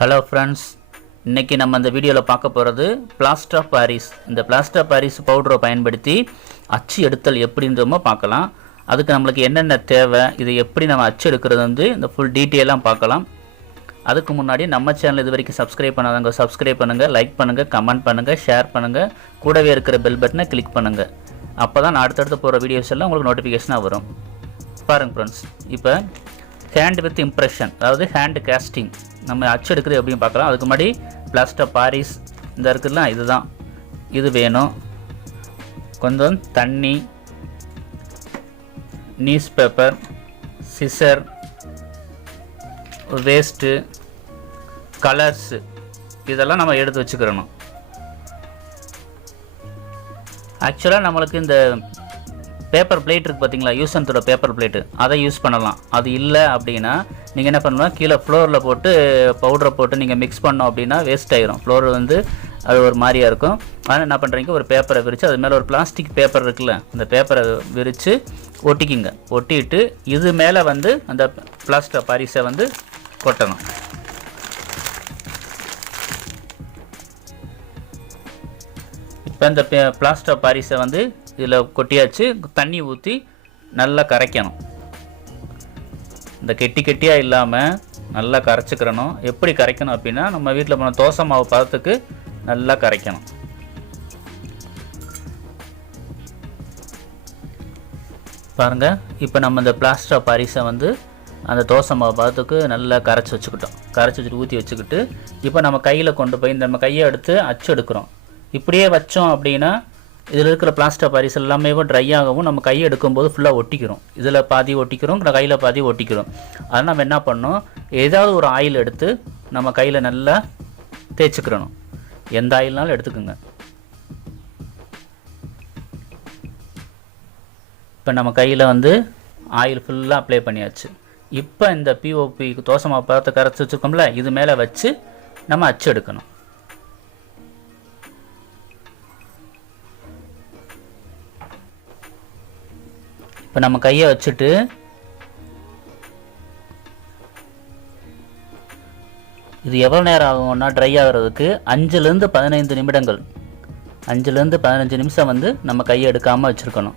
Hello friends, இன்றைக்கி நம்ம இந்த வீடியோவில் பார்க்க போகிறது பிளாஸ்டர் ஆஃப் பாரிஸ். இந்த பிளாஸ்டர் ஆஃப் பாரிஸ் பவுடரை பயன்படுத்தி அச்சு எடுத்தல் எப்படின்றமோ பார்க்கலாம். அதுக்கு நம்மளுக்கு என்னென்ன தேவை, இதை எப்படி நம்ம அச்சு எடுக்கிறது இந்த ஃபுல் டீட்டெயிலாக பார்க்கலாம். அதுக்கு முன்னாடி நம்ம சேனல் இது வரைக்கும் சப்ஸ்கிரைப் பண்ணாதவங்க சப்ஸ்கிரைப் பண்ணுங்கள், லைக் பண்ணுங்கள், கமெண்ட் பண்ணுங்கள், ஷேர் பண்ணுங்கள், கூடவே இருக்கிற பெல் பட்டனை கிளிக் பண்ணுங்கள். அப்போ தான் நான் அடுத்தடுத்து போகிற வீடியோஸ் எல்லாம் உங்களுக்கு நோட்டிஃபிகேஷனாக வரும். பாருங்கள் ஃப்ரெண்ட்ஸ், இப்போ ஹேண்ட் வித் இம்ப்ரெஷன், அதாவது ஹேண்ட் கேஸ்டிங் நம்ம அச்சு எடுக்கிறது எப்படின்னு பார்க்கலாம். அதுக்கு முன்னாடி பிளாஸ்டர் பாரிஸ் இந்த இருக்குதுல்ல, இதுதான், இது வேணும். கொஞ்சம் தண்ணி, news paper, scissor, waste, colours, இதெல்லாம் நம்ம எடுத்து வச்சுக்கிறணும். ஆக்சுவலாக நம்மளுக்கு இந்த பேப்பர் பிளேட் இருக்குது பார்த்தீங்களா, use and throw paper plate, அதை யூஸ் பண்ணலாம். அது இல்லை அப்படின்னா நீங்கள் என்ன பண்ணலாம், கீழே ஃப்ளோரில் போட்டு பவுடரை போட்டு நீங்கள் மிக்ஸ் பண்ணோம் அப்படின்னா வேஸ்ட் ஆகிரும். ஃப்ளோர் அது ஒரு மாதிரியாக இருக்கும். அதனால் என்ன பண்ணுறீங்க, ஒரு பேப்பரை விரித்து அது மேலே ஒரு பிளாஸ்டிக் பேப்பர் இருக்குல்ல, அந்த பேப்பரை விரித்து ஒட்டிக்கிங்க. ஒட்டிட்டு இது மேலே அந்த பிளாஸ்டர் பாரிஸை கொட்டணும். இப்போ இந்த பிளாஸ்டர் பாரிஸை இதில் கொட்டியாச்சு. தண்ணி ஊற்றி நல்லா கரைக்கணும். இந்த கெட்டியாக இல்லாமல் நல்லா கரைச்சிக்கிறணும். எப்படி கரைக்கணும் அப்படின்னா, நம்ம வீட்டில் போன தோசை மாவு பதத்துக்கு நல்லா கரைக்கணும். பாருங்கள், இப்போ நம்ம இந்த பிளாஸ்டர் பாரிஸை அந்த தோசை மாவு பதத்துக்கு நல்லா கரைச்சி வச்சுக்கிட்டோம். கரைச்சி வச்சுட்டு ஊற்றி வச்சுக்கிட்டு இப்போ நம்ம கையில் கொண்டு போய் நம்ம கையை எடுத்து அச்சு எடுக்கிறோம். இப்படியே வச்சோம் அப்படின்னா இதில் இருக்கிற பிளாஸ்டர் பாரிஸ் எல்லாமே ட்ரை ஆகவும் நம்ம கையை எடுக்கும்போது ஃபுல்லாக ஒட்டிக்கிறோம். இதில் பாதி ஒட்டிக்கிறோம், கையில் பாதி ஒட்டிக்கிறோம். அதனால் நம்ம என்ன பண்ணோம், ஏதாவது ஒரு ஆயில் எடுத்து நம்ம கையில் நல்லா தேய்ச்சிக்கிறணும். எந்த ஆயில்னாலும் எடுத்துக்கோங்க. இப்போ நம்ம கையில் ஆயில் ஃபுல்லாக அப்ளை பண்ணியாச்சு. இப்போ இந்த பிஓபி தோசை மாவு பதத்தை கரைச்சி வச்சுருக்கோம்ல, இது மேலே வச்சு நம்ம அச்சு எடுக்கணும். இப்போ நம்ம கையை வச்சுட்டு இது எவ்வளோ நேரம் ஆகும்னா ட்ரை ஆகிறதுக்கு 5லேருந்து 15 நிமிடங்கள், 5லேருந்து 15 நிமிஷம் நம்ம கையை எடுக்காமல் வச்சுருக்கணும்.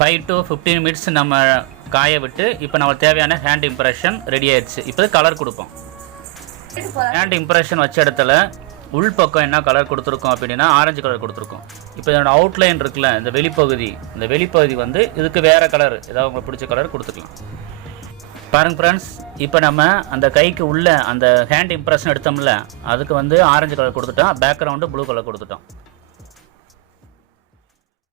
ஃபைவ் டு 15 மினிட்ஸ் நம்ம காய விட்டு இப்போ நம்ம தேவையான ஹேண்ட் இம்ப்ரெஷன் ரெடி ஆயிடுச்சு. இப்போ கலர் கொடுப்போம். ஹேண்ட் இம்ப்ரெஷன் வச்ச இடத்துல உள்பக்கம் என்ன கலர் கொடுத்துருக்கோம் அப்படின்னா ஆரஞ்சு கலர் கொடுத்துருக்கோம். இப்போ இதோட அவுட்லைன் இருக்குல்ல, இந்த வெளிப்பகுதி இதுக்கு வேறு கலர், ஏதாவது உங்களுக்கு பிடிச்ச கலர் கொடுத்துக்கலாம். பாருங்கள் ஃப்ரெண்ட்ஸ், இப்போ நம்ம அந்த கைக்கு உள்ள அந்த ஹேண்ட் இம்ப்ரெஷன் எடுத்தோம்ல, அதுக்கு ஆரஞ்சு கலர் கொடுத்துட்டோம், பேக்ரவுண்டு ப்ளூ கலர் கொடுத்துட்டோம்.